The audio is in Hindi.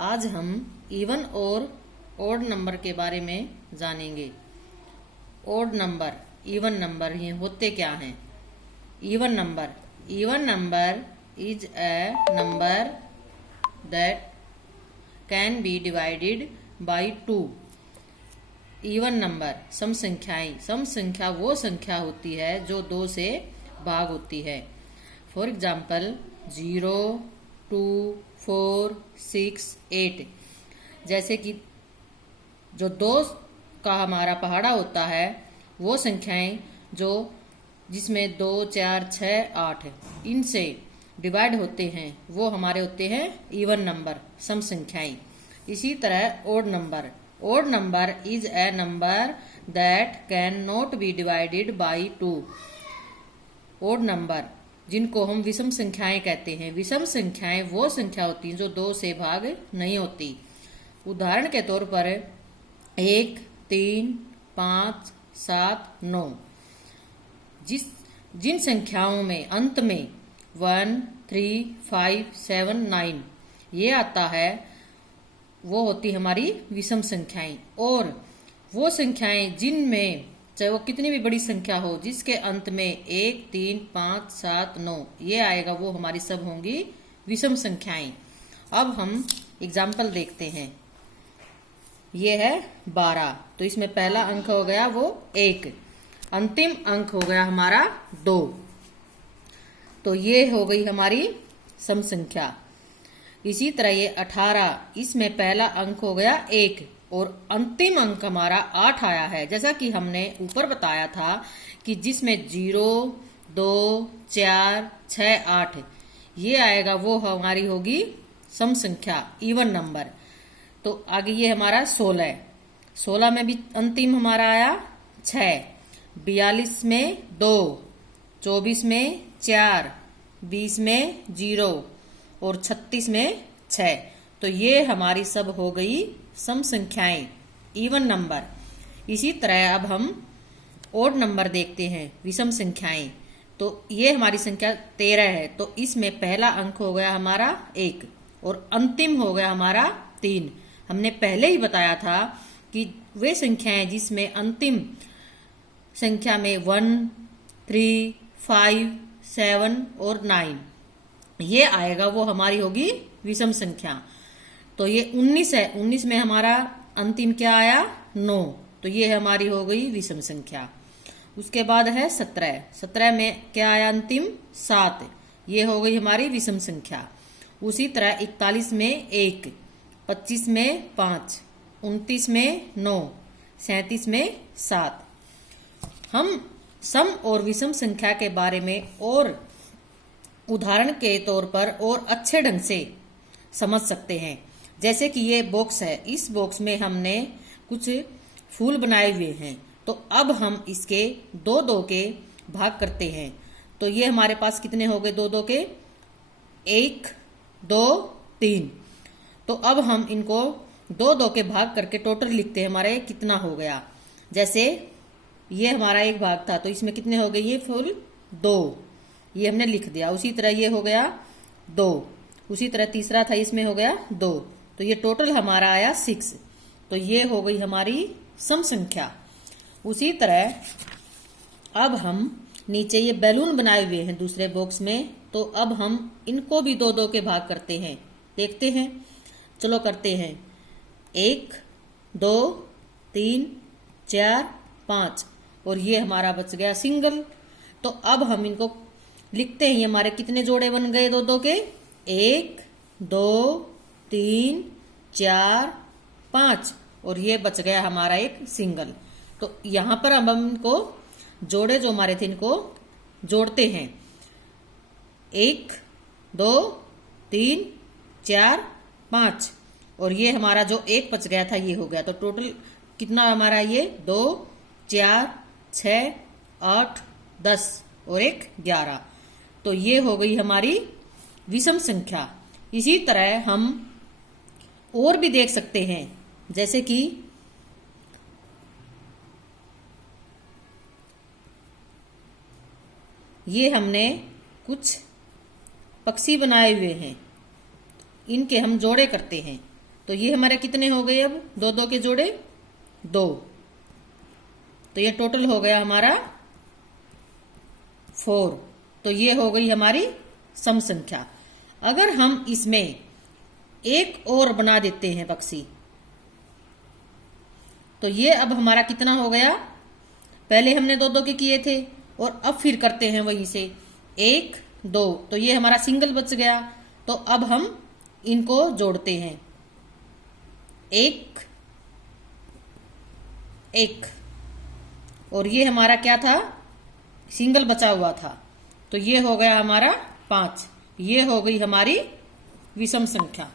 आज हम इवन और ओड नंबर के बारे में जानेंगे। ओड नंबर, इवन नंबर ये होते क्या हैं? Even number is a number that can be divided by 2। Even number सम संख्या वो संख्या होती है जो 2 से भाग होती है। For example 0, 2, 4, 6, 8। जैसे कि जो 2 का हमारा पहाड़ा होता है वो संख्याएं जो जिसमें 2, 4, 6, 8 इनसे डिवाइड होते हैं वो हमारे होते हैं इवन नंबर, सम संख्याएं। इसी तरह odd number is a number that can not be divided by 2। Odd number जिनको हम विषम संख्याएं कहते हैं। विषम संख्याएं वो संख्या होती हैं जो 2 से भाग नहीं होती। उदाहरण के तौर पर 1, 3, 5, 7, 9। जिन संख्याओं में अंत में 1, 3, 5, 7, 9 ये आता है वो होती हमारी विषम संख्याएं। और वो संख्याएं जिनमें चाहे वो कितनी भी बड़ी संख्या हो जिसके अंत में 1, 3, 5, 7, 9 ये आएगा वो हमारी सब होंगी विषम संख्याएं। अब हम एग्जाम्पल देखते हैं। ये है 12, तो इसमें पहला अंक हो गया वो 1, अंतिम अंक हो गया हमारा 2, तो ये हो गई हमारी सम संख्या। इसी तरह ये 18, इसमें पहला अंक हो गया 1 और अंतिम अंक हमारा 8 आया है। जैसा कि हमने ऊपर बताया था कि जिसमें 0, 2, 4, 6, 8 ये आएगा वो हमारी होगी सम संख्या, इवन नंबर। तो आगे ये हमारा 16 में भी अंतिम हमारा आया 6, 42 में 2, 24 में 4, 20 में 0 और 36 में 6। तो ये हमारी सब हो गई सम संख्याएं, इवन नंबर। इसी तरह अब हम ओड नंबर देखते हैं, विषम संख्याएं। तो ये हमारी संख्या 13 है, तो इसमें पहला अंक हो गया हमारा 1 और अंतिम हो गया हमारा 3। हमने पहले ही बताया था कि वे संख्याएं जिसमें अंतिम संख्या में 1, 3, 5, 7 और 9 ये आएगा वो हमारी होगी विषम संख्या। तो ये 19 है, 19 में हमारा अंतिम क्या आया 9, तो ये हमारी हो गई विषम संख्या। उसके बाद है 17 में क्या आया अंतिम 7, ये हो गई हमारी विषम संख्या। उसी तरह 41 में 1, 25 में 5, 29 में 9, 37 में 7। हम सम और विषम संख्या के बारे में और उदाहरण के तौर पर और अच्छे ढंग से समझ सकते हैं। जैसे कि ये बॉक्स है, इस बॉक्स में हमने कुछ फूल बनाए हुए हैं, तो अब हम इसके 2-2 के भाग करते हैं। तो ये हमारे पास कितने हो गए 2-2 के? 1, 2, 3। तो अब हम इनको 2-2 के भाग करके टोटल लिखते हैं, हमारे कितना हो गया। जैसे ये हमारा एक भाग था, तो इसमें कितने हो गए ये फूल 2, ये हमने लिख दिया। उसी तरह ये हो गया 2, उसी तरह तीसरा था इसमें हो गया 2, तो ये टोटल हमारा आया 6। तो ये हो गई हमारी सम संख्या। उसी तरह अब हम नीचे ये बैलून बनाए हुए हैं दूसरे बॉक्स में, तो अब हम इनको भी 2-2 के भाग करते हैं। देखते हैं, चलो करते हैं। 1, 2, 3, 4, 5 और ये हमारा बच गया सिंगल। तो अब हम इनको लिखते हैं, ये हमारे कितने जोड़े बन गए 2-2 के? 1, 2, 3, 4, 5 और ये बच गया हमारा एक सिंगल। तो यहां पर अब हम इनको जोड़े जो हमारे थे इनको जोड़ते हैं। 1, 2, 3, 4, 5 और ये हमारा जो एक बच गया था ये हो गया। तो टोटल कितना हमारा ये 2, 4, 6, 8, 10 और एक 11। तो ये हो गई हमारी विषम संख्या। इसी तरह हम और भी देख सकते हैं, जैसे कि ये हमने कुछ पक्षी बनाए हुए हैं, इनके हम जोड़े करते हैं। तो ये हमारे कितने हो गए, अब दो दो के जोड़े 2, तो ये टोटल हो गया हमारा 4। तो ये हो गई हमारी सम संख्या। अगर हम इसमें एक और बना देते हैं बक्सी, तो ये अब हमारा कितना हो गया, पहले हमने दो दो के किए थे और अब फिर करते हैं वहीं से 1 2, तो ये हमारा सिंगल बच गया। तो अब हम इनको जोड़ते हैं, 1 1, और ये हमारा क्या था, सिंगल बचा हुआ था, तो ये हो गया हमारा 5। ये हो गई हमारी विषम संख्या।